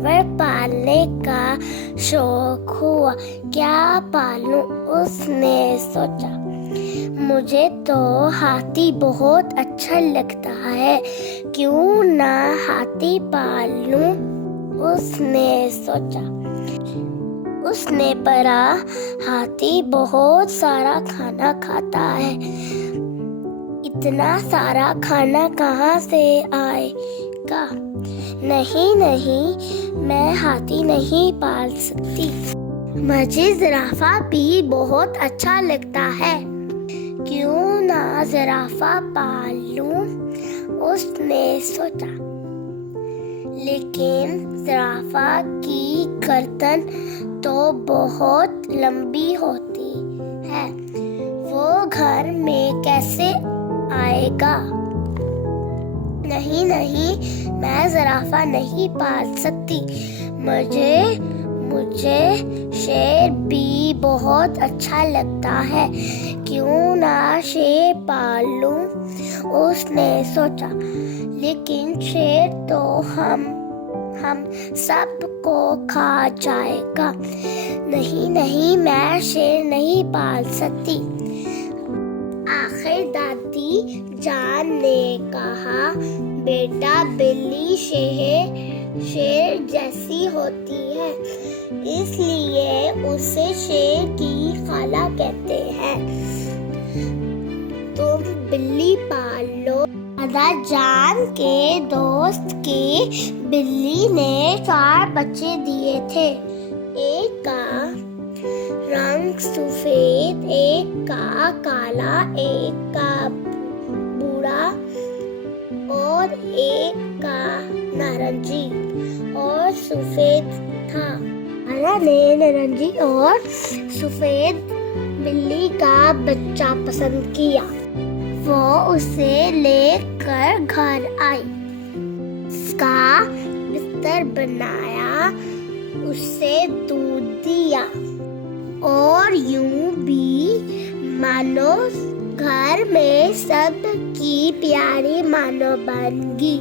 जानवर पालने का शौक हुआ। क्या पालूं, उसने सोचा। मुझे तो हाथी बहुत अच्छा लगता है, क्यों ना हाथी पाल लूं, उसने सोचा। उसने पढ़ा हाथी बहुत सारा खाना खाता है। इतना सारा खाना कहाँ से आएगा? नहीं, मैं हाथी नहीं पाल सकती। मुझे जिराफा भी बहुत अच्छा लगता है, क्यों ना जिराफा पाल लूं, उसने सोचा। लेकिन जिराफा की गर्दन तो बहुत लंबी होती है, वो घर में कैसे आएगा? नहीं, मैं जिराफा नहीं पाल सकती। मुझे शेर भी बहुत अच्छा लगता है, क्यों ना शेर पाल लूं, उसने सोचा। लेकिन शेर तो हम सबको खा जाएगा। नहीं, मैं शेर नहीं पाल सकती। आखिर दादी जान ने कहा, बेटा, बिल्ली शेर जैसी होती है, इसलिए उसे शेर की खाला कहते हैं। तुम बिल्ली पाल लो। दादाजान के दोस्त की बिल्ली ने 4 बच्चे दिए थे। एक का रंग सफेद, एक का काला, एक का भूरा और एक का नारंगी और सफेद था। दादा ने नारंगी और सफेद बिल्ली का बच्चा पसंद किया। वो उसे लेकर घर आई, उसका बिस्तर बनाया, उसे दूध दिया और यूं भी मानो घर में सबकी प्यारी मानो बन गई।